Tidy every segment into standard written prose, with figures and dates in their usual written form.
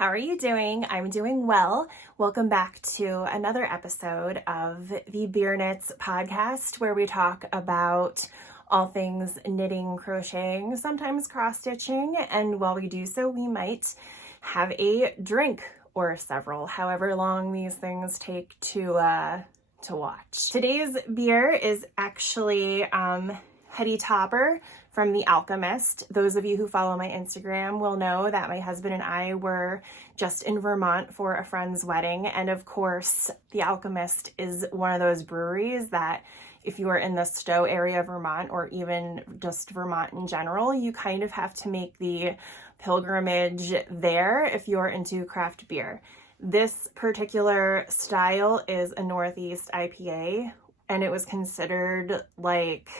how are you doing? I'm doing well. Welcome back to another episode of the KNITS podcast, where we talk about all things knitting, crocheting, sometimes cross-stitching, and while we do so, we might have a drink or several, however long these things take to watch. Today's beer is actually Heady Topper from The Alchemist. Those of you who follow my Instagram will know that my husband and I were just in Vermont for a friend's wedding. And of course, The Alchemist is one of those breweries that if you are in the Stowe area of Vermont, or even just Vermont in general, you kind of have to make the pilgrimage there if you're into craft beer. This particular style is a Northeast IPA, and it was considered like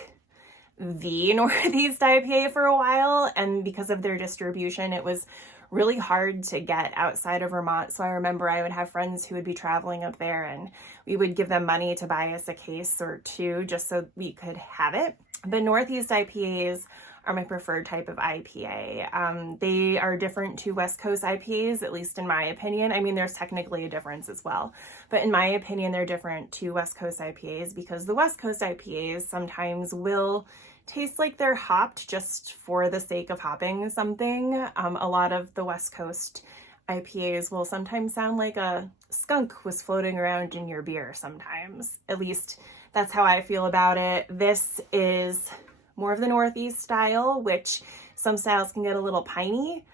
the Northeast IPA for a while, and because of their distribution, it was really hard to get outside of Vermont. So I remember I would have friends who would be traveling up there, and we would give them money to buy us a case or two just so we could have it. But Northeast IPAs are my preferred type of IPA. They are different to West Coast IPAs, at least in my opinion. I mean, there's technically a difference as well, but in my opinion, they're different to West Coast IPAs because the West Coast IPAs sometimes will taste like they're hopped just for the sake of hopping something. A lot of the West Coast IPAs will sometimes sound like a skunk was floating around in your beer sometimes. At least that's how I feel about it. This is more of the Northeast style, which some styles can get a little piney,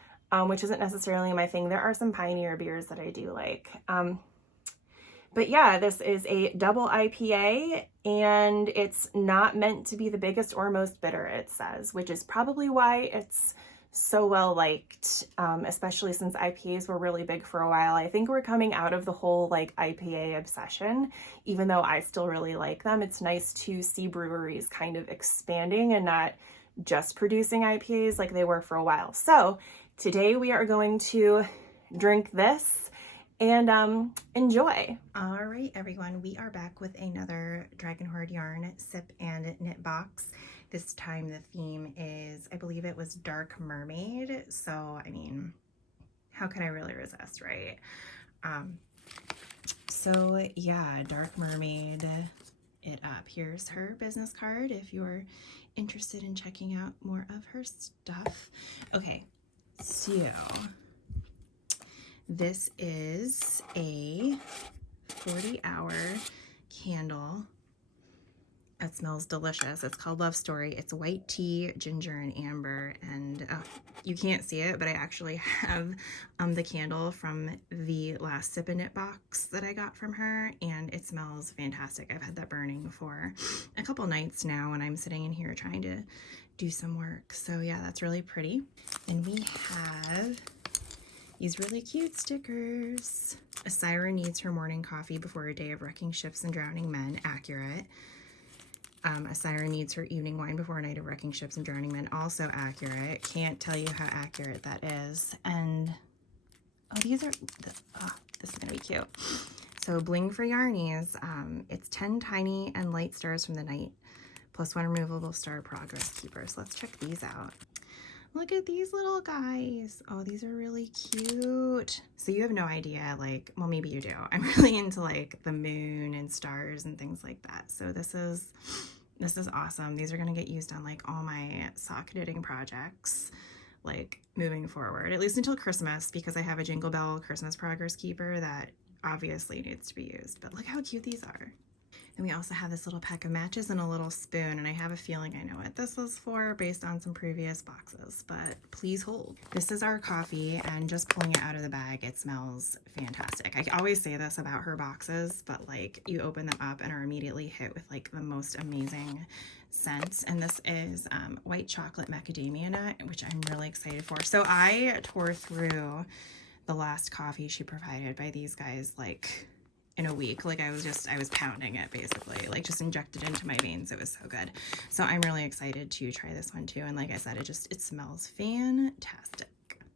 which isn't necessarily my thing. There are some pinier beers that I do like. But yeah, this is a double IPA, and it's not meant to be the biggest or most bitter, it says, which is probably why it's so well liked, especially since IPAs were really big for a while. I think we're coming out of the whole like IPA obsession, even though I still really like them. It's nice to see breweries kind of expanding and not just producing IPAs like they were for a while. So today we are going to drink this and enjoy. All right, everyone, we are back with another Dragon Hoard Yarn sip and knit box. This time the theme is, I believe it was Dark Mermaid. So, I mean, how can I really resist, right? So yeah, Dark Mermaid it up. Here's her business card if you're interested in checking out more of her stuff. Okay, so this is a 40-hour candle. It smells delicious. It's called Love Story. It's white tea, ginger, and amber. And you can't see it, but I actually have the candle from the last Sip and Knit box that I got from her, and it smells fantastic. I've had that burning for a couple nights now, and I'm sitting in here trying to do some work. So yeah, that's really pretty. And we have these really cute stickers. A siren needs her morning coffee before a day of wrecking ships and drowning men. Accurate. A siren needs her evening wine before a night of wrecking ships and drowning men. Also accurate. Can't tell you how accurate that is. And oh, these are, this is gonna be cute. So bling for yarnies. It's 10 tiny and light stars from the night, plus 1 removable star progress keepers. Let's check these out. Look at these little guys. Oh, these are really cute. So you have no idea, like, well, maybe you do. I'm really into like the moon and stars and things like that. So this is awesome. These are gonna get used on like all my sock knitting projects, like moving forward, at least until Christmas, because I have a Jingle Bell Christmas progress keeper that obviously needs to be used. But look how cute these are. And we also have this little pack of matches and a little spoon, and I have a feeling I know what this is for based on some previous boxes, but please hold. This is our coffee, and just pulling it out of the bag, it smells fantastic. I always say this about her boxes, but like you open them up and are immediately hit with like the most amazing scents. And this is white chocolate macadamia nut, which I'm really excited for. So I tore through the last coffee she provided by these guys like in a week. Like I was pounding it basically, like just injected into my veins. It was so good. So I'm really excited to try this one too. And like I said, it smells fantastic.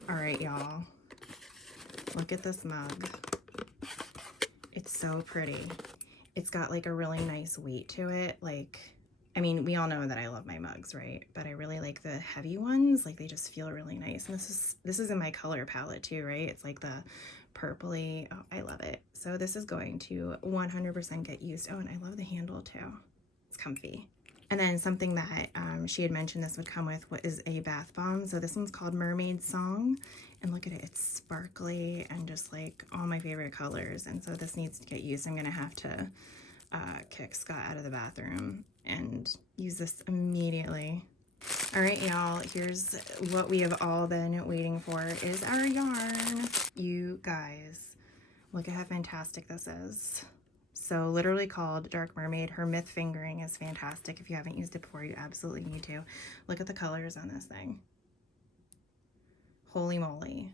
All right, y'all, look at this mug. It's so pretty. It's got like a really nice weight to it. Like, I mean, we all know that I love my mugs, right? But I really like the heavy ones. Like, they just feel really nice. And this is in my color palette too, right? It's like the purpley. Oh, I love it. So this is going to 100% get used. Oh, and I love the handle too. It's comfy. And then something that she had mentioned this would come with what is a bath bomb. So this one's called Mermaid Song. And look at it, it's sparkly and just like all my favorite colors. And so this needs to get used. I'm gonna have to kick Scott out of the bathroom and use this immediately. All right, y'all, here's what we have all been waiting for is our yarn. You guys, look at how fantastic this is. So literally called Dark Mermaid. Her myth fingering is fantastic. If you haven't used it before, you absolutely need to. Look at the colors on this thing. Holy moly.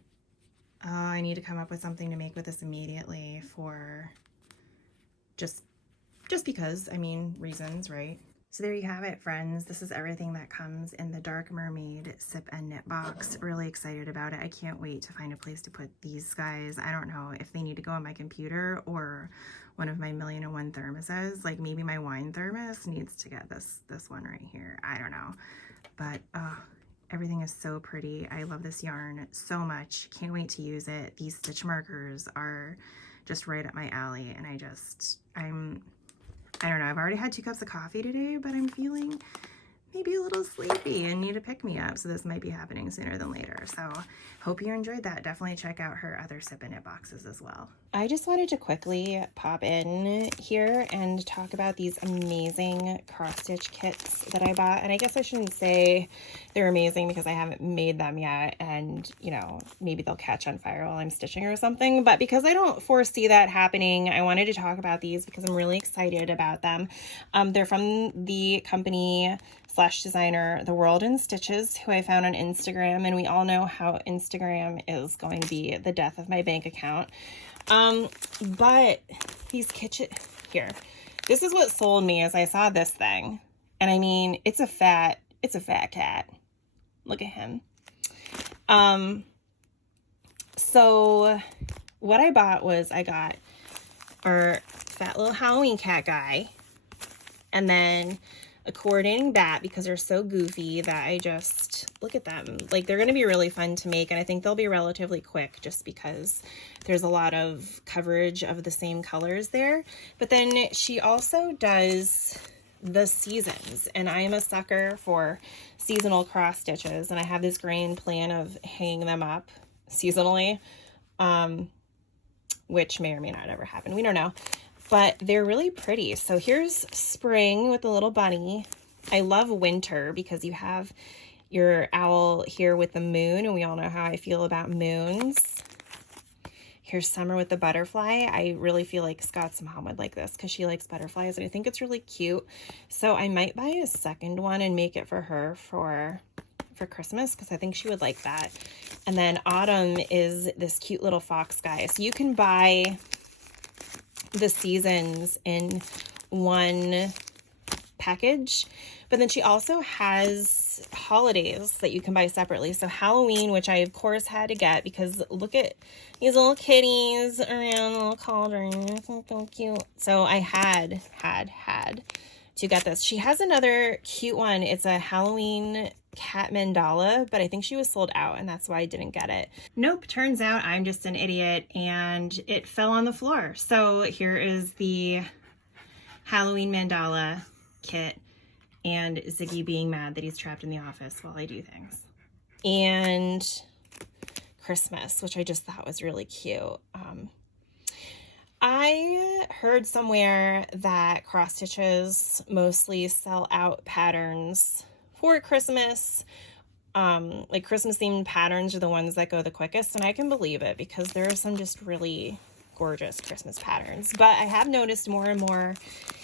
I need to come up with something to make with this immediately for just because, I mean, reasons, right? So there you have it, friends. This is everything that comes in the Dark Mermaid Sip and Knit box. Really excited about it. I can't wait to find a place to put these guys. I don't know if they need to go on my computer or one of my 1,000,001 thermoses. Like maybe my wine thermos needs to get this one right here. I don't know. But everything is so pretty. I love this yarn so much. Can't wait to use it. These stitch markers are just right up my alley, and I don't know, I've already had 2 cups of coffee today, but I'm feeling maybe a little sleepy and need to pick me up, so this might be happening sooner than later. So hope you enjoyed that. Definitely check out her other Sip and Knit boxes as well. I just wanted to quickly pop in here and talk about these amazing cross-stitch kits that I bought. And I guess I shouldn't say they're amazing because I haven't made them yet, and you know, maybe they'll catch on fire while I'm stitching or something, but because I don't foresee that happening, I wanted to talk about these because I'm really excited about them. They're from the company / designer The World in Stitches, who I found on Instagram, and we all know how Instagram is going to be the death of my bank account. But these here, this is what sold me as I saw this thing. And I mean, it's a fat cat. Look at him. So what I bought was I got our fat little Halloween cat guy, and then a coordinating bat because they're so goofy that I just look at them. Like, they're going to be really fun to make, and I think they'll be relatively quick just because there's a lot of coverage of the same colors there. But then she also does the seasons, and I am a sucker for seasonal cross stitches, and I have this grand plan of hanging them up seasonally, which may or may not ever happen. We don't know. But they're really pretty. So here's spring with the little bunny. I love winter because you have your owl here with the moon, and we all know how I feel about moons. Here's summer with the butterfly. I really feel like Scott's mom would like this because she likes butterflies, and I think it's really cute. So I might buy a second one and make it for her for Christmas because I think she would like that. And then autumn is this cute little fox guy. So you can buy the seasons in one package, but then she also has holidays that you can buy separately. So Halloween, which I of course had to get because look at these little kitties around the little cauldron. So cute. So I had to get this. She has another cute one. It's a Halloween cat mandala, but I think she was sold out, and that's why I didn't get it. Nope, turns out I'm just an idiot and it fell on the floor. So here is the Halloween mandala kit, and Ziggy being mad that he's trapped in the office while I do things. And Christmas, which I just thought was really cute. I heard somewhere that cross stitches mostly sell out patterns for Christmas. Like Christmas themed patterns are the ones that go the quickest, and I can believe it because there are some just really gorgeous Christmas patterns. But I have noticed more and more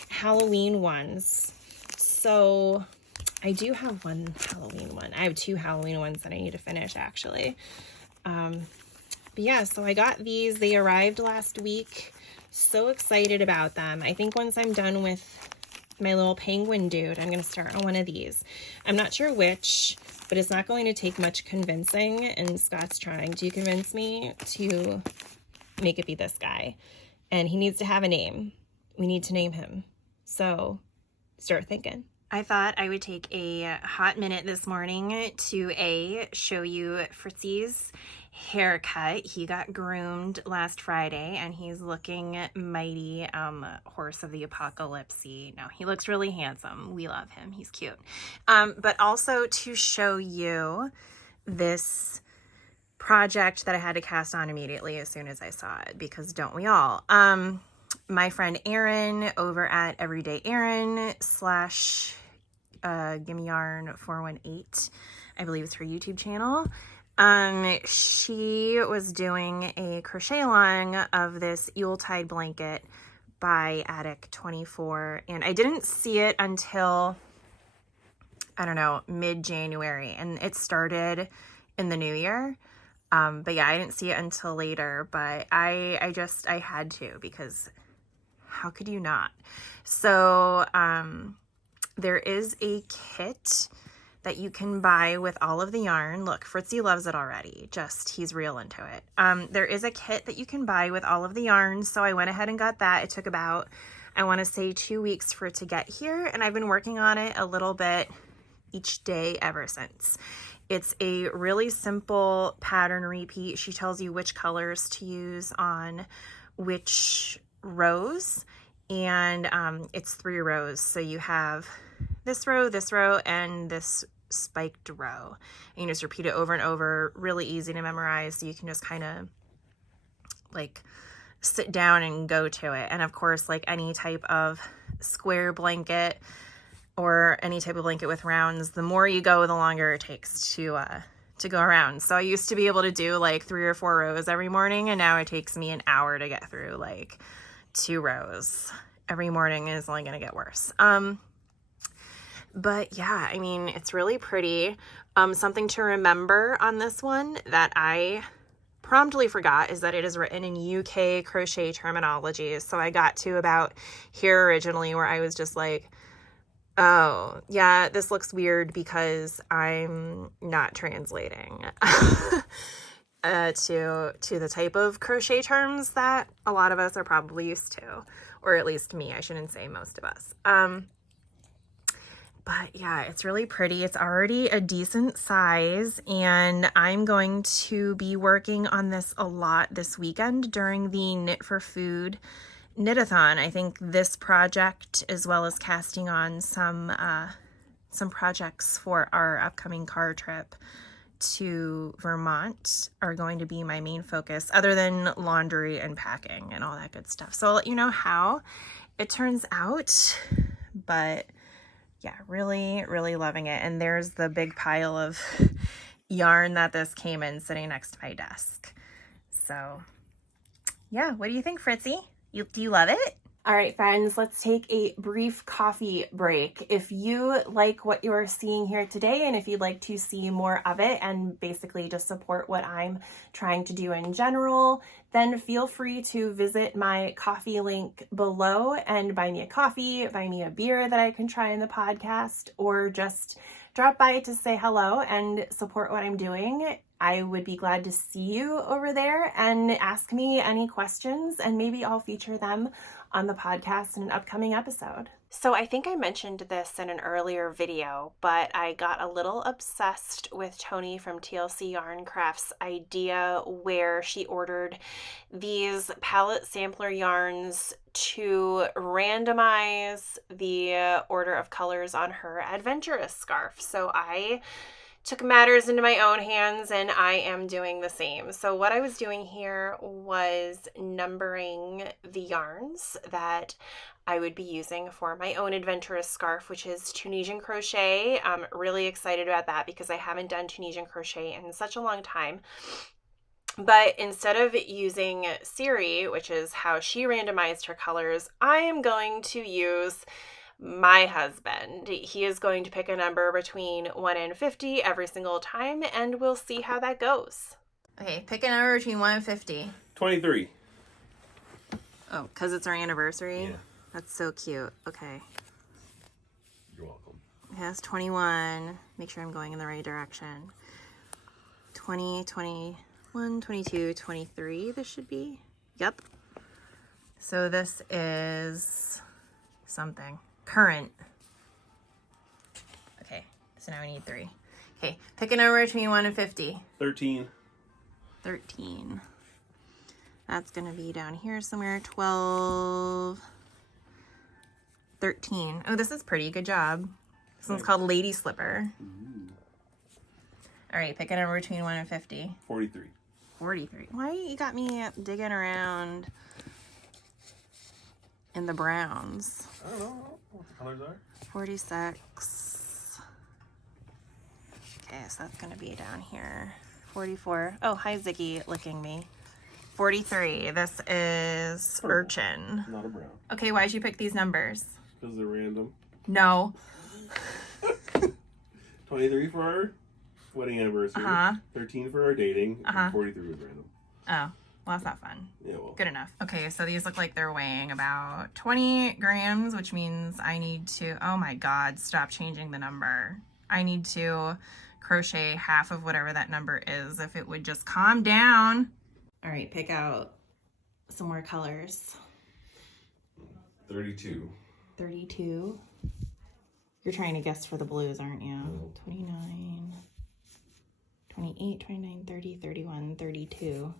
Halloween ones. So I do have one Halloween one. I have 2 Halloween ones that I need to finish actually. But yeah, so I got these. They arrived last week. So excited about them. I think once I'm done with my little penguin dude, I'm going to start on one of these. I'm not sure which, but it's not going to take much convincing, and Scott's trying to convince me to make it be this guy. And he needs to have a name. We need to name him. So start thinking. I thought I would take a hot minute this morning to show you Fritzy's haircut. He got groomed last Friday and he's looking mighty horse of the apocalypse. No, he looks really handsome. We love him. He's cute. But also to show you this project that I had to cast on immediately as soon as I saw it, because don't we all? My friend Erin over at Everyday Erin / Gimme Yarn 418, I believe it's her YouTube channel. She was doing a crochet along of this Yuletide blanket by Attic 24, and I didn't see it until, I don't know, mid-January, and it started in the new year. But yeah, I didn't see it until later, but I had to, because how could you not? So, there is a kit that you can buy with all of the yarn. Look, Fritzy loves it already. He's real into it. There is a kit that you can buy with all of the yarn. So I went ahead and got that. It took about, I want to say 2 weeks for it to get here. And I've been working on it a little bit each day ever since. It's a really simple pattern repeat. She tells you which colors to use on which rows, and it's 3 rows. So you have this row, and this spiked row. And you just repeat it over and over. Really easy to memorize, so you can just kind of like sit down and go to it. And of course, like any type of square blanket or any type of blanket with rounds, the more you go, the longer it takes to go around. So I used to be able to do like 3 or 4 rows every morning, and now it takes me an hour to get through like 2 rows every morning, and it's only going to get worse. But yeah, I mean, it's really pretty. Something to remember on this one that I promptly forgot is that it is written in UK crochet terminology. So I got to about here originally where I was just like, oh, yeah, this looks weird because I'm not translating to the type of crochet terms that a lot of us are probably used to, or at least me. I shouldn't say most of us. But yeah, it's really pretty. It's already a decent size, and I'm going to be working on this a lot this weekend during the Knit for Food knit-a-thon. I think this project, as well as casting on some projects for our upcoming car trip to Vermont, are going to be my main focus, other than laundry and packing and all that good stuff. So I'll let you know how it turns out, but yeah, really, really loving it. And there's the big pile of yarn that this came in sitting next to my desk. So yeah, what do you think, Fritzy? Do you love it? All right, friends, let's take a brief coffee break. If you like what you're seeing here today, and if you'd like to see more of it and basically just support what I'm trying to do in general, then feel free to visit my Ko-fi link below and buy me a coffee, buy me a beer that I can try in the podcast, or just drop by to say hello and support what I'm doing. I would be glad to see you over there and ask me any questions, and maybe I'll feature them on the podcast in an upcoming episode. So I think I mentioned this in an earlier video, but I got a little obsessed with Tony from TLC Yarn Craft's idea where she ordered these palette sampler yarns to randomize the order of colors on her adventurous scarf. So I took matters into my own hands, and I am doing the same. So what I was doing here was numbering the yarns that I would be using for my own adventurous scarf, which is Tunisian crochet. I'm really excited about that because I haven't done Tunisian crochet in such a long time. But instead of using Siri, which is how she randomized her colors, I am going to use my husband. He is going to pick a number between 1 and 50 every single time, and we'll see how that goes. Okay, pick a number between 1 and 50. 23. Oh, because it's our anniversary? Yeah. That's so cute. Okay. You're welcome. Okay, that's 21. Make sure I'm going in the right direction. 20, 21, 22, 23, this should be. Yep. So this is something. Current. So now we need 3. Okay, pick a number between 1 and 50. 13. 13. That's going to be down here somewhere. 12. 13. Oh, this is pretty. Good job. This one's called Lady Slipper. All right, pick a number between 1 and 50. 43. 43. Why you got me digging around in the browns? I don't know what the colors are. 46. Okay, so that's going to be down here. 44. Oh, hi, Ziggy licking me. 43. This is Purple. Urchin. Not a brown. Okay, why'd you pick these numbers? Because they're random. No. 23 for our wedding anniversary. 13 for our dating. And 43 was random. Oh, well, that's not fun. Yeah, well. Good enough. Okay, so these look like they're weighing about 20 grams, which means I need to, oh my God, stop changing the number. I need to crochet half of whatever that number is. If it would just calm down. All right, pick out some more colors. 32. 32. You're trying to guess for the blues, aren't you? Nope. 29, 28, 29, 30, 31, 32.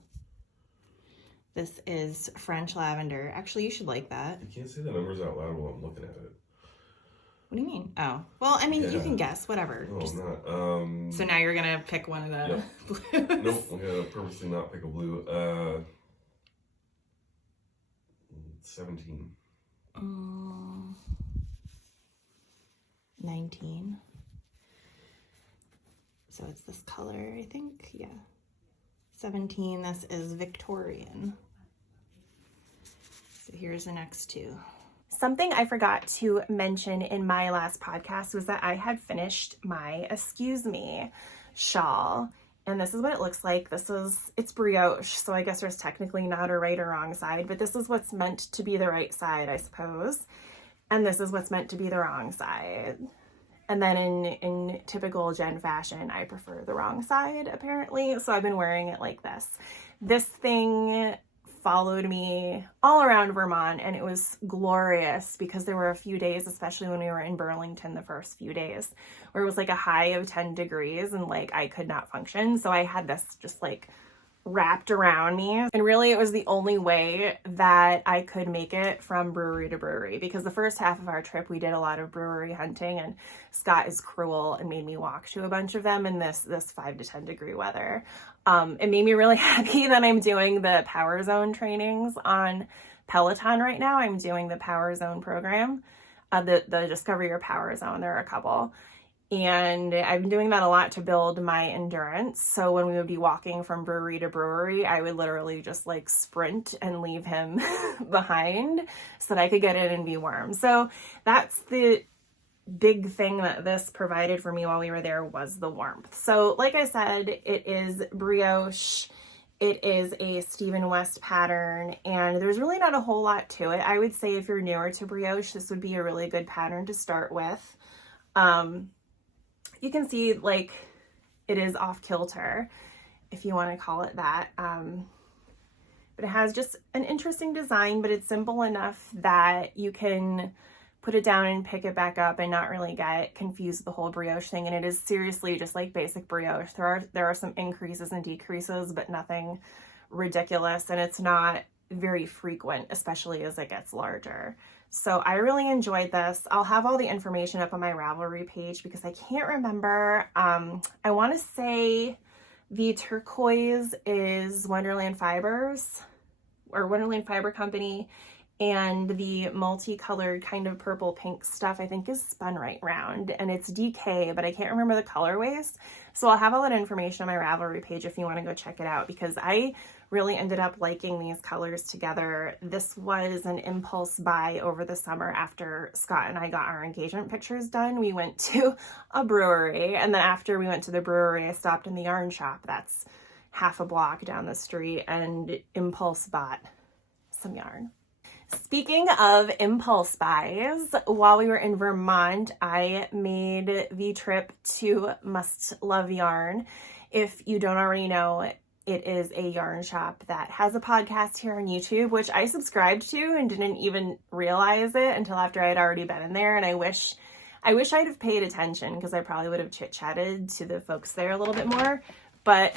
This is French lavender. Actually, you should like that. You can't say the numbers out loud while I'm looking at it. What do you mean? Oh, well, I mean, you Yeah. can guess, whatever. No, Just- I'm not. So now you're going to pick one of the Yep. blues. Nope, I'm gonna purposely not pick a blue. 17. 19. So it's this color, I think. Yeah. 17. This is Victorian. So here's the next 2. Something I forgot to mention in my last podcast was that I had finished my Excuse Me shawl. And this is what it looks like. It's brioche, so I guess there's technically not a right or wrong side, but this is what's meant to be the right side, I suppose. And this is what's meant to be the wrong side. And then in typical Jen fashion, I prefer the wrong side, apparently. So I've been wearing it like this. This thing followed me all around Vermont, and it was glorious because there were a few days, especially when we were in Burlington the first few days, where it was like a high of 10 degrees and like I could not function. So I had this just like wrapped around me, and really it was the only way that I could make it from brewery to brewery, because the first half of our trip we did a lot of brewery hunting, and Scott is cruel and made me walk to a bunch of them in this 5 to 10 degree weather. It made me really happy that I'm doing the Power Zone trainings on Peloton right now. I'm doing the Power Zone program, the Discover Your Power Zone. There are a couple. And I've been doing that a lot to build my endurance. So when we would be walking from brewery to brewery, I would literally just like sprint and leave him behind so that I could get in and be warm. So that's the big thing that this provided for me while we were there, was the warmth. So like I said, it is brioche. It is a Stephen West pattern, and there's really not a whole lot to it. I would say if you're newer to brioche, this would be a really good pattern to start with. You can see like it is off kilter, if you want to call it that. But it has just an interesting design, but it's simple enough that you can put it down and pick it back up and not really get confused with the whole brioche thing. And it is seriously just like basic brioche. There are some increases and decreases, but nothing ridiculous. And it's not very frequent, especially as it gets larger. So I really enjoyed this. I'll have all the information up on my Ravelry page because I can't remember. I want to say the turquoise is Wonderland Fibers or Wonderland Fiber Company, and the multicolored kind of purple pink stuff I think is Spun Right Round, and it's DK, but I can't remember the colorways. So I'll have all that information on my Ravelry page if you want to go check it out, because I really ended up liking these colors together. This was an impulse buy over the summer after Scott and I got our engagement pictures done. We went to a brewery, and then after we went to the brewery, I stopped in the yarn shop that's half a block down the street and impulse bought some yarn. Speaking of impulse buys, while we were in Vermont, I made the trip to Must Love Yarn. If you don't already know, it is a yarn shop that has a podcast here on YouTube, which I subscribed to and didn't even realize it until after I had already been in there. And I wish I wish I'd have paid attention because I probably would have chit-chatted to the folks there a little bit more, but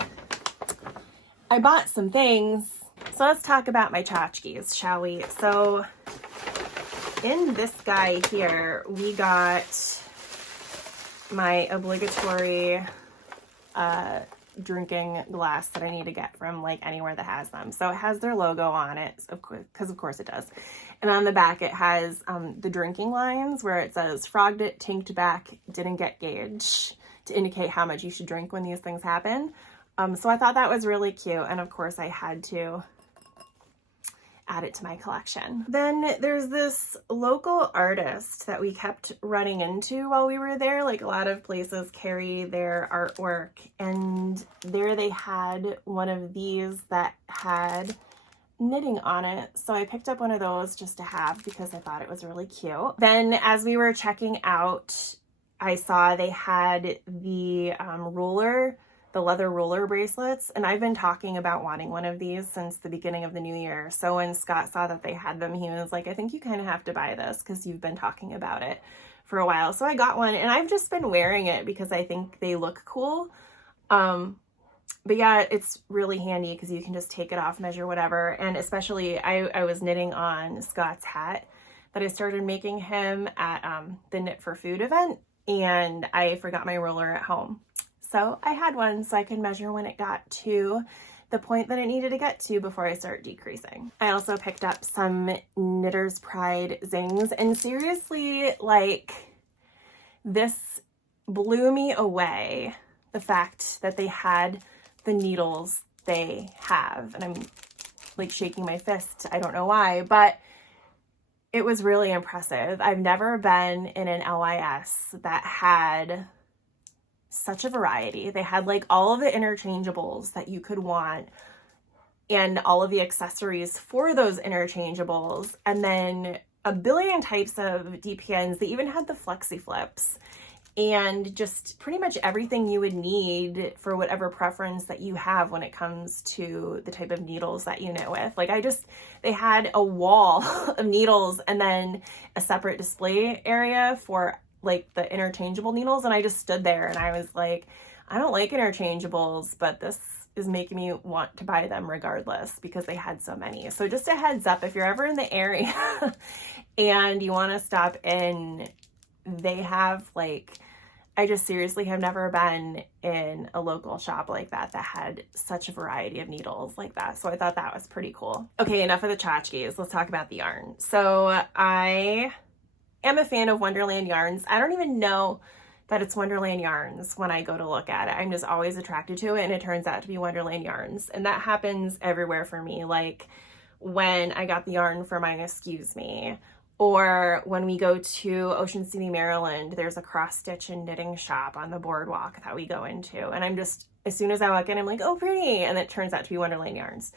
I bought some things. So let's talk about my tchotchkes, shall we? So in this guy here, we got my obligatory drinking glass that I need to get from like anywhere that has them. So it has their logo on it, because of course it does. And on the back it has the drinking lines where it says frogged it, tinked back, didn't get gauge, to indicate how much you should drink when these things happen. So I thought that was really cute, and of course I had to add it to my collection. Then there's this local artist that we kept running into while we were there. Like, a lot of places carry their artwork, and there they had one of these that had knitting on it. So I picked up one of those just to have because I thought it was really cute. Then as we were checking out, I saw they had the the leather ruler bracelets, and I've been talking about wanting one of these since the beginning of the new year. So when Scott saw that they had them, he was like, I think you kind of have to buy this because you've been talking about it for a while. So I got one, and I've just been wearing it because I think they look cool. But yeah, it's really handy because you can just take it off, measure whatever. And especially I was knitting on Scott's hat that I started making him at the Knit for Food event, and I forgot my ruler at home. So I had one so I could measure when it got to the point that it needed to get to before I start decreasing. I also picked up some Knitter's Pride zings, and seriously, like, this blew me away, the fact that they had the needles they have. And I'm like shaking my fist, I don't know why, but it was really impressive. I've never been in an LYS that had such a variety. They had like all of the interchangeables that you could want and all of the accessories for those interchangeables, and then a billion types of DPNs. They even had the flexi flips and just pretty much everything you would need for whatever preference that you have when it comes to the type of needles that you knit with. Like, they had a wall of needles and then a separate display area for like the interchangeable needles, and I just stood there and I was like, I don't like interchangeables, but this is making me want to buy them regardless because they had so many. So just a heads up, if you're ever in the area and you want to stop in, they have like, I just seriously have never been in a local shop like that had such a variety of needles like that. So I thought that was pretty cool. Okay, enough of the tchotchkes. Let's talk about the yarn. So I am a fan of Wonderland yarns. I don't even know that it's Wonderland yarns when I go to look at it. I'm just always attracted to it, and it turns out to be Wonderland yarns. And that happens everywhere for me. Like when I got the yarn for my Excuse Me, or when we go to Ocean City, Maryland, there's a cross stitch and knitting shop on the boardwalk that we go into. And I'm just, as soon as I walk in, I'm like, oh, pretty. And it turns out to be Wonderland yarns.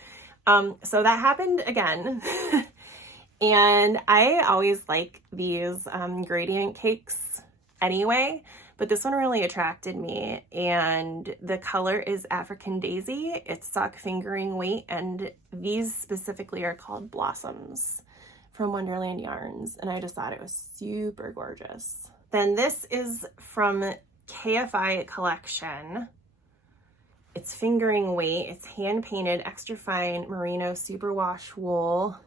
So that happened again. And I always like these gradient cakes anyway, but this one really attracted me. And the color is African Daisy. It's sock fingering weight, and these specifically are called Blossoms from Wonderland Yarns, and I just thought it was super gorgeous. Then this is from KFI Collection. It's fingering weight. It's hand painted, extra fine merino superwash wool.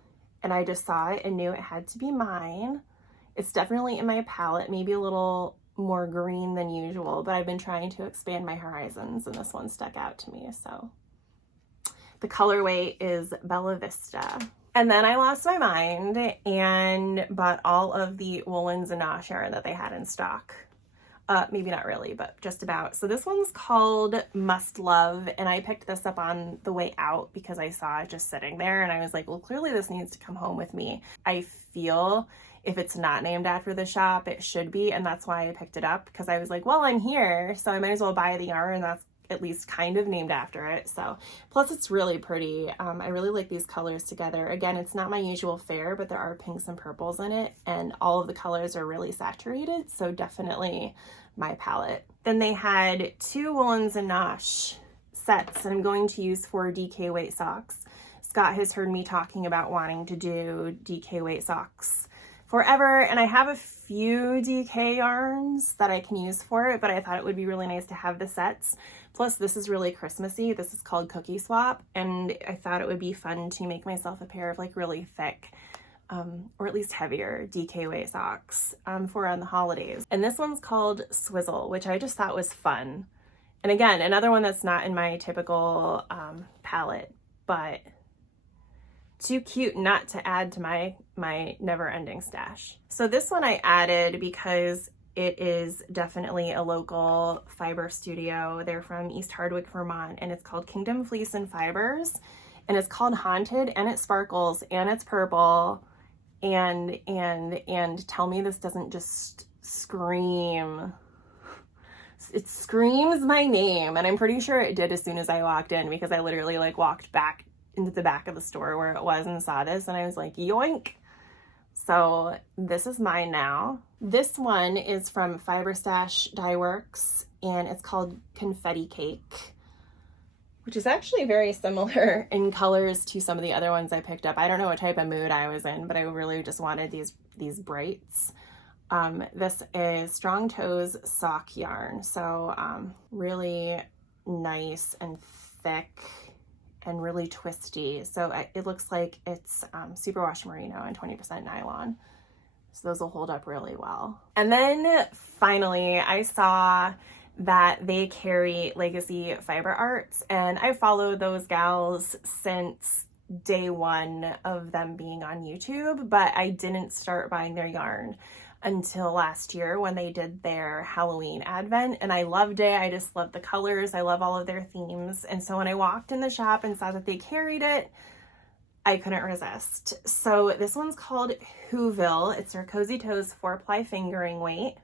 And I just saw it and knew it had to be mine. It's definitely in my palette, maybe a little more green than usual, but I've been trying to expand my horizons, and this one stuck out to me. So the colorway is Bella Vista. And then I lost my mind and bought all of the woolens and Nosh yarn that they had in stock. Maybe not really, but just about. So this one's called Must Love, and I picked this up on the way out because I saw it just sitting there, and I was like, well, clearly this needs to come home with me. I feel if it's not named after the shop, it should be, and that's why I picked it up, because I was like, well, I'm here, so I might as well buy the yarn that's at least kind of named after it. So plus it's really pretty. I really like these colors together. Again, it's not my usual fare, but there are pinks and purples in it, and all of the colors are really saturated, so definitely my palette. Then they had 2 woolens and Nosh sets that I'm going to use for DK weight socks. Scott has heard me talking about wanting to do DK weight socks forever. And I have a few DK yarns that I can use for it, but I thought it would be really nice to have the sets. Plus, this is really Christmassy. This is called Cookie Swap, and I thought it would be fun to make myself a pair of like really thick, or at least heavier DK weight socks for around the holidays. And this one's called Swizzle, which I just thought was fun. And again, another one that's not in my typical palette, but too cute not to add to my never-ending stash. So this one I added because it is definitely a local fiber studio. They're from East Hardwick, Vermont, and it's called Kingdom Fleece and Fibers. And it's called Haunted, and it sparkles, and it's purple. And tell me this doesn't just scream. It screams my name, and I'm pretty sure it did as soon as I walked in, because I literally like walked back into the back of the store where it was and saw this, and I was like, yoink. So this is mine now. This one is from Fiber Stash Dye Works, and it's called Confetti Cake, which is actually very similar in colors to some of the other ones I picked up. I don't know what type of mood I was in, but I really just wanted these brights. This is Strong Toes sock yarn, so really nice and thick and really twisty. So it looks like it's superwash merino and 20% nylon. So those will hold up really well. And then finally, I saw that they carry Legacy Fiber Arts, and I followed those gals since day one of them being on YouTube, but I didn't start buying their yarn until last year when they did their Halloween advent, and I loved it. I just love the colors. I love all of their themes. And so when I walked in the shop and saw that they carried it, I couldn't resist. So this one's called Whoville. It's their Cozy Toes 4-ply fingering weight.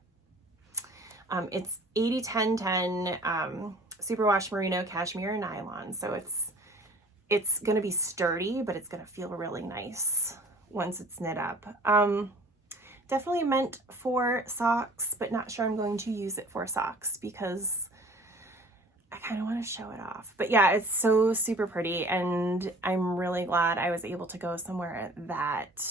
It's 80-10-10 superwash merino cashmere nylon. So it's gonna be sturdy, but it's gonna feel really nice once it's knit up. Definitely meant for socks, but not sure I'm going to use it for socks because I kind of want to show it off. But yeah, it's so super pretty, and I'm really glad I was able to go somewhere that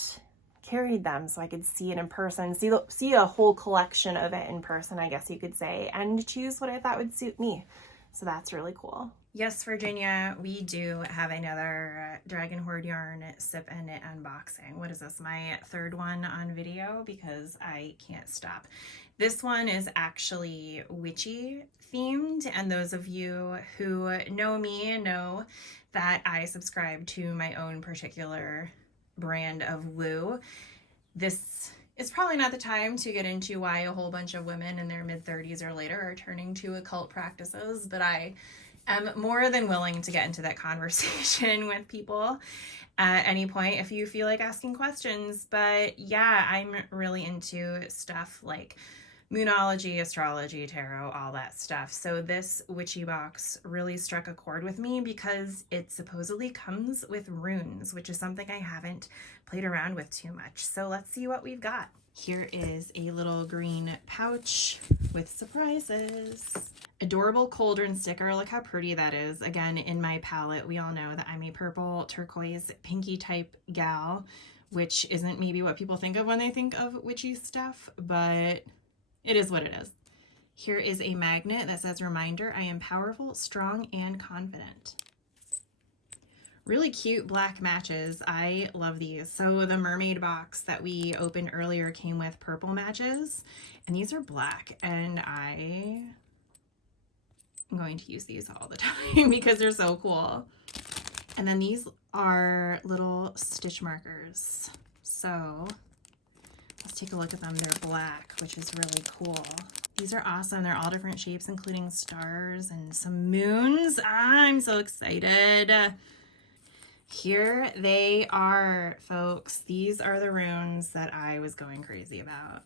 carried them so I could see it in person, see a whole collection of it in person, I guess you could say, and choose what I thought would suit me. So that's really cool. Yes, Virginia, we do have another Dragon Horde yarn sip and knit unboxing. What is this, my third one on video, because I can't stop. This one is actually witchy themed, and those of you who know me know that I subscribe to my own particular brand of woo. This is probably not the time to get into why a whole bunch of women in their mid-30s or later are turning to occult practices, but I am more than willing to get into that conversation with people at any point if you feel like asking questions. But yeah, I'm really into stuff like moonology, astrology, tarot, all that stuff. So this witchy box really struck a chord with me because it supposedly comes with runes, which is something I haven't played around with too much. So let's see what we've got. Here is a little green pouch with surprises. Adorable cauldron sticker. Look how pretty that is. Again, in my palette, we all know that I'm a purple, turquoise, pinky type gal, which isn't maybe what people think of when they think of witchy stuff, but it is what it is. Here is a magnet that says, reminder, I am powerful, strong, and confident. Really cute black matches. I love these. So the mermaid box that we opened earlier came with purple matches, and these are black, and I'm going to use these all the time because they're so cool. And then these are little stitch markers. So let's take a look at them. They're black, which is really cool. These are awesome. They're all different shapes, including stars and some moons. I'm so excited. Here they are, folks. These are the runes that I was going crazy about.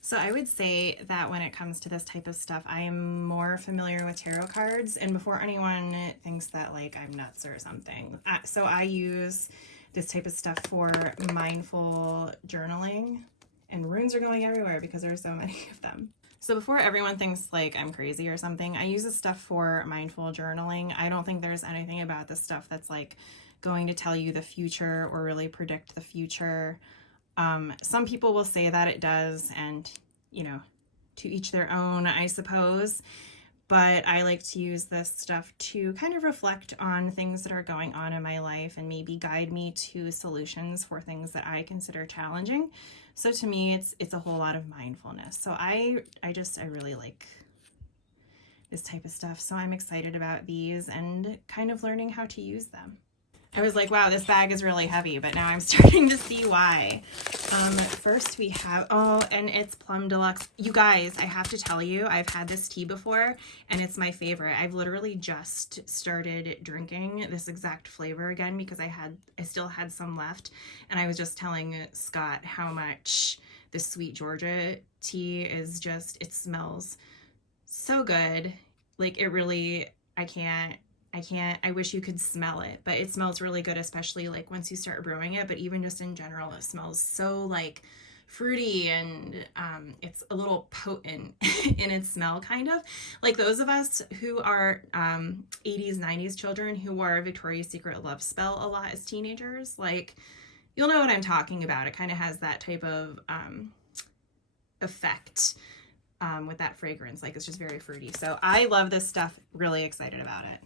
So I would say that when it comes to this type of stuff, I am more familiar with tarot cards. And before anyone thinks that like I'm nuts or something, so I use this type of stuff for mindful journaling, and runes are going everywhere because there are so many of them. So before everyone thinks like I'm crazy or something, I use this stuff for mindful journaling. I don't think there's anything about this stuff that's like going to tell you the future or really predict the future. Some people will say that it does, and, to each their own, I suppose. But I like to use this stuff to kind of reflect on things that are going on in my life and maybe guide me to solutions for things that I consider challenging. So to me, it's a whole lot of mindfulness. So I really like this type of stuff. So I'm excited about these and kind of learning how to use them. I was like, wow, this bag is really heavy, but now I'm starting to see why. First we have, and it's Plum Deluxe. You guys, I have to tell you, I've had this tea before, and it's my favorite. I've literally just started drinking this exact flavor again because I still had some left, and I was just telling Scott how much the Sweet Georgia tea is just, it smells so good. Like, it really, I wish you could smell it, but it smells really good, especially like once you start brewing it, but even just in general, it smells so like fruity, and it's a little potent in its smell, kind of like those of us who are 80s, 90s children who wore Victoria's Secret Love Spell a lot as teenagers. Like, you'll know what I'm talking about. It kind of has that type of effect with that fragrance. Like, it's just very fruity. So I love this stuff, really excited about it.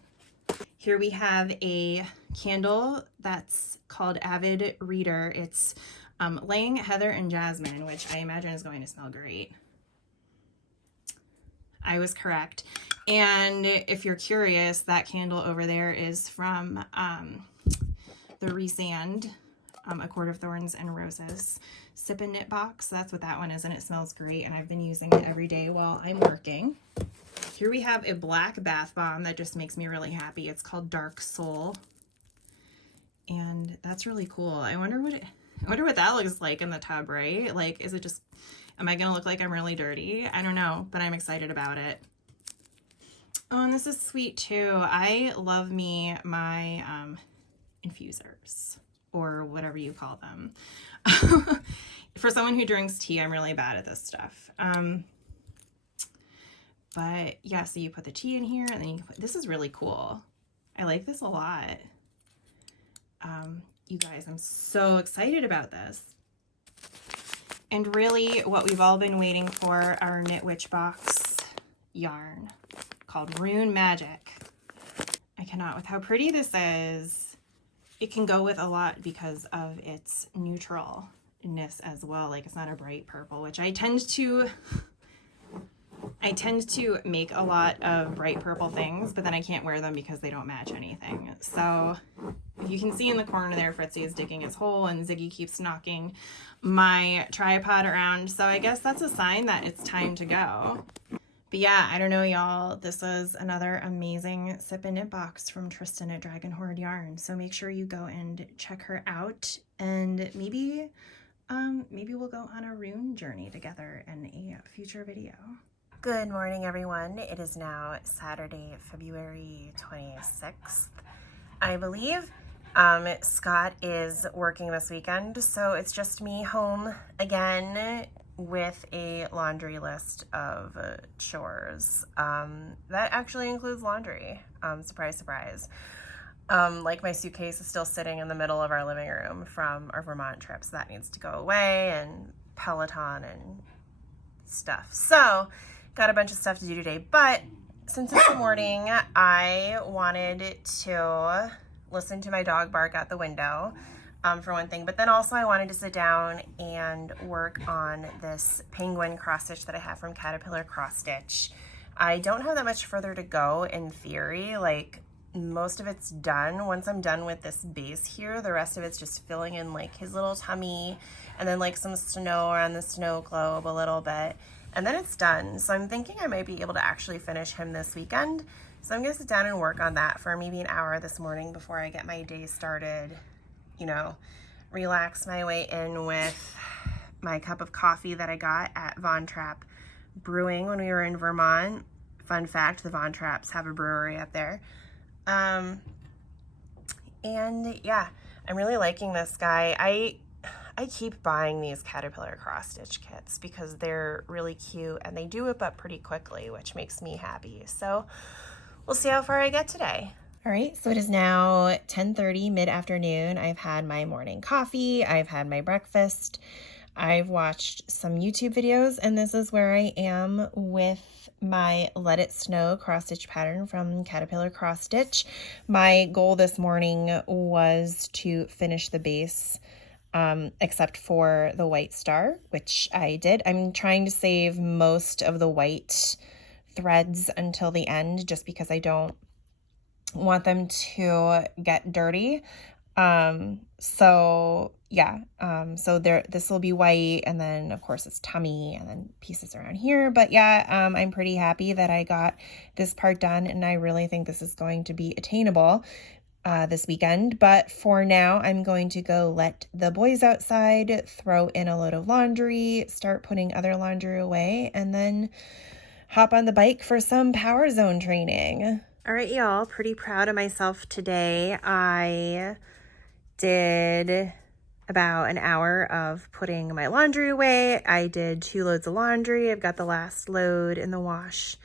Here we have a candle that's called Avid Reader. It's Lang, Heather, and Jasmine, which I imagine is going to smell great. I was correct. And if you're curious, that candle over there is from the Resand, A Court of Thorns and Roses Sip and Knit box. So that's what that one is, and it smells great, and I've been using it every day while I'm working. Here we have a black bath bomb that just makes me really happy. It's called Dark Soul, and that's really cool. I wonder what that looks like in the tub, right? Like, is it just, am I gonna look like I'm really dirty? I don't know, but I'm excited about it. Oh, and this is sweet too. I love me my infusers, or whatever you call them. For someone who drinks tea, I'm really bad at this stuff. But yeah, so you put the tea in here, and then this is really cool. I like this a lot. You guys, I'm so excited about this. And really what we've all been waiting for, our Knit Witch box yarn called Rune Magic. I cannot with how pretty this is. It can go with a lot because of its neutralness as well. Like, it's not a bright purple, which I tend to make a lot of bright purple things, but then I can't wear them because they don't match anything. So if you can see in the corner there, Fritzy is digging his hole, and Ziggy keeps knocking my tripod around. So I guess that's a sign that it's time to go. But yeah, I don't know, y'all. This was another amazing Sip and Knit box from Tristan at Dragon Horde Yarn. So make sure you go and check her out, and maybe we'll go on a rune journey together in a future video. Good morning, everyone. It is now Saturday, February 26th, I believe. Scott is working this weekend, so it's just me home again with a laundry list of chores. That actually includes laundry. Surprise, surprise. Like, my suitcase is still sitting in the middle of our living room from our Vermont trip, so that needs to go away, and Peloton and stuff. So got a bunch of stuff to do today, but since it's the morning, I wanted to listen to my dog bark out the window, for one thing, but then also I wanted to sit down and work on this penguin cross stitch that I have from Caterpillar Cross Stitch. I don't have that much further to go in theory. Like, most of it's done. Once I'm done with this base here, the rest of it's just filling in like his little tummy, and then like some snow around the snow globe a little bit, and then it's done. So I'm thinking I might be able to actually finish him this weekend. So I'm gonna sit down and work on that for maybe an hour this morning before I get my day started, you know, relax my way in with my cup of coffee that I got at Von Trapp Brewing when we were in Vermont. Fun fact, the Von Trapps have a brewery up there. And yeah, I'm really liking this guy. I keep buying these Caterpillar cross stitch kits because they're really cute and they do whip up pretty quickly, which makes me happy. So we'll see how far I get today. All right, so it is now 10:30 mid-afternoon. I've had my morning coffee, I've had my breakfast, I've watched some YouTube videos, and this is where I am with my Let It Snow cross-stitch pattern from Caterpillar Cross Stitch. My goal this morning was to finish the base except for the white star, which I did. I'm trying to save most of the white threads until the end just because I don't want them to get dirty. So this will be white, and then of course it's tummy and then pieces around here. But yeah, I'm pretty happy that I got this part done, and I really think this is going to be attainable this weekend. But for now, I'm going to go let the boys outside, throw in a load of laundry, start putting other laundry away, and then hop on the bike for some power zone training. All right, y'all, pretty proud of myself today. I did about an hour of putting my laundry away. I did 2 loads of laundry. I've got the last load in the wash.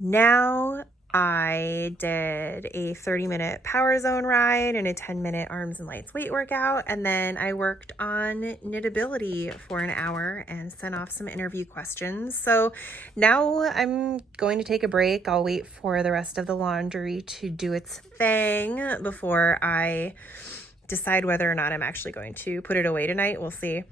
Now I did a 30-minute power zone ride and a 10-minute arms and lights weight workout. And then I worked on knitability for an hour and sent off some interview questions. So now I'm going to take a break. I'll wait for the rest of the laundry to do its thing before I decide whether or not I'm actually going to put it away tonight. We'll see.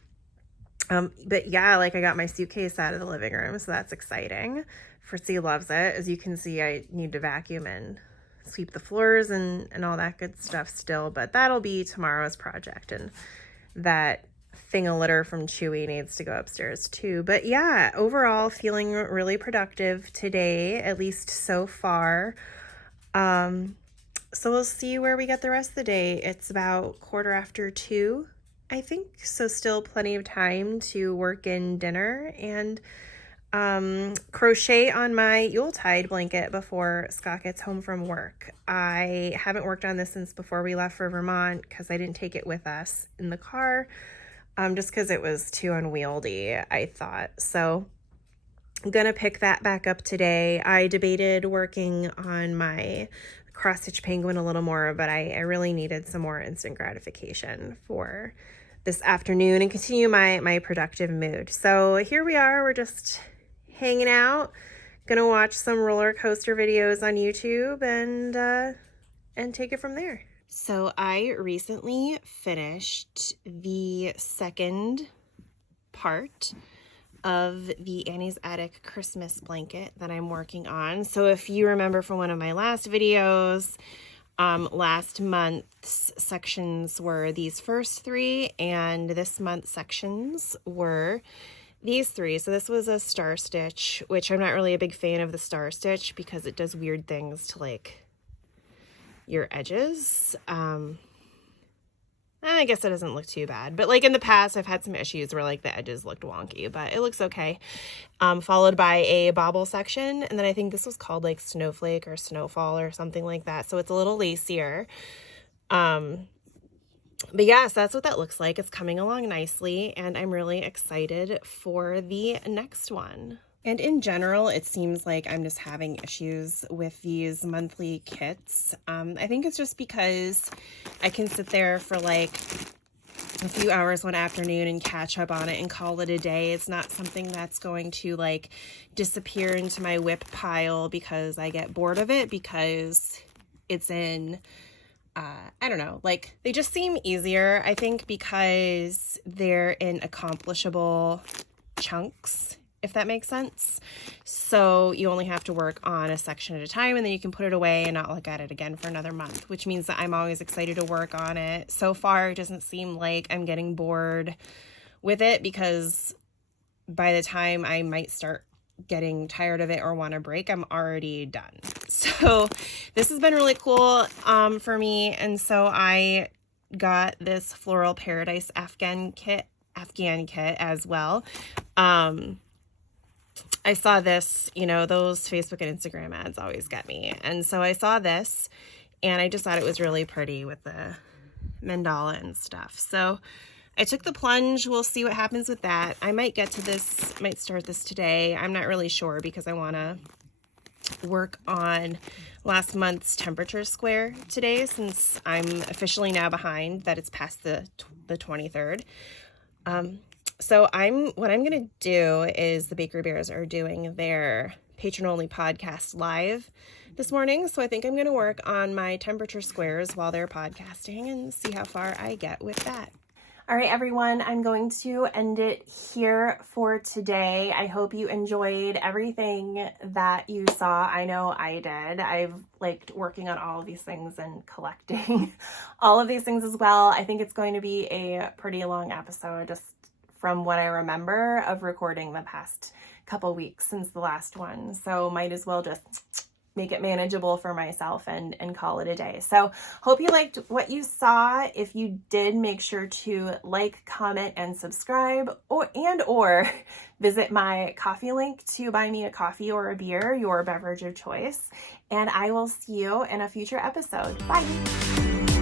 But yeah, like I got my suitcase out of the living room, so that's exciting. Fritzy loves it. As you can see, I need to vacuum and sweep the floors and all that good stuff still, but that'll be tomorrow's project, and that thing of litter from Chewy needs to go upstairs too. But yeah, overall feeling really productive today, at least so far. So we'll see where we get the rest of the day. It's about 2:15, I think, so still plenty of time to work in dinner and crochet on my Yuletide blanket before Scott gets home from work. I haven't worked on this since before we left for Vermont because I didn't take it with us in the car, just because it was too unwieldy, I thought. So I'm gonna pick that back up today. I debated working on my cross-stitch penguin a little more, but I really needed some more instant gratification for this afternoon and continue my productive mood. So here we are, we're just hanging out, gonna watch some roller coaster videos on YouTube and take it from there. So I recently finished the second part of the Annie's Attic Christmas blanket that I'm working on. So if you remember from one of my last videos, last month's sections were these first 3, and this month's sections were these 3. So this was a star stitch, which I'm not really a big fan of the star stitch because it does weird things to like your edges. I guess it doesn't look too bad, but like in the past I've had some issues where like the edges looked wonky, but it looks okay. Followed by a bobble section, and then I think this was called like snowflake or snowfall or something like that, so it's a little lacier. But yeah, so that's what that looks like. It's coming along nicely, and I'm really excited for the next one. And in general, it seems like I'm just having issues with these monthly kits. I think it's just because I can sit there for like a few hours one afternoon and catch up on it and call it a day. It's not something that's going to like disappear into my WIP pile because I get bored of it, because it's in, I don't know, like they just seem easier, I think, because they're in accomplishable chunks, if that makes sense. So you only have to work on a section at a time, and then you can put it away and not look at it again for another month, which means that I'm always excited to work on it. So far, it doesn't seem like I'm getting bored with it, because by the time I might start getting tired of it or want a break, I'm already done. So this has been really cool for me. And so I got this Floral Paradise Afghan kit as well. I saw this, you know, those Facebook and Instagram ads always get me. And so I saw this and I just thought it was really pretty with the mandala and stuff. So I took the plunge. We'll see what happens with that. I might get to this, might start this today. I'm not really sure because I want to work on last month's temperature square today, since I'm officially now behind that it's past the 23rd. So what I'm going to do is the Bakery Bears are doing their patron-only podcast live this morning. So I think I'm going to work on my temperature squares while they're podcasting and see how far I get with that. All right, everyone, I'm going to end it here for today. I hope you enjoyed everything that you saw. I know I did. I've liked working on all of these things and collecting all of these things as well. I think it's going to be a pretty long episode, just from what I remember of recording the past couple weeks since the last one. So might as well just make it manageable for myself and call it a day. So hope you liked what you saw. If you did, make sure to like, comment, and subscribe, or visit my coffee link to buy me a coffee or a beer, your beverage of choice. And I will see you in a future episode. Bye.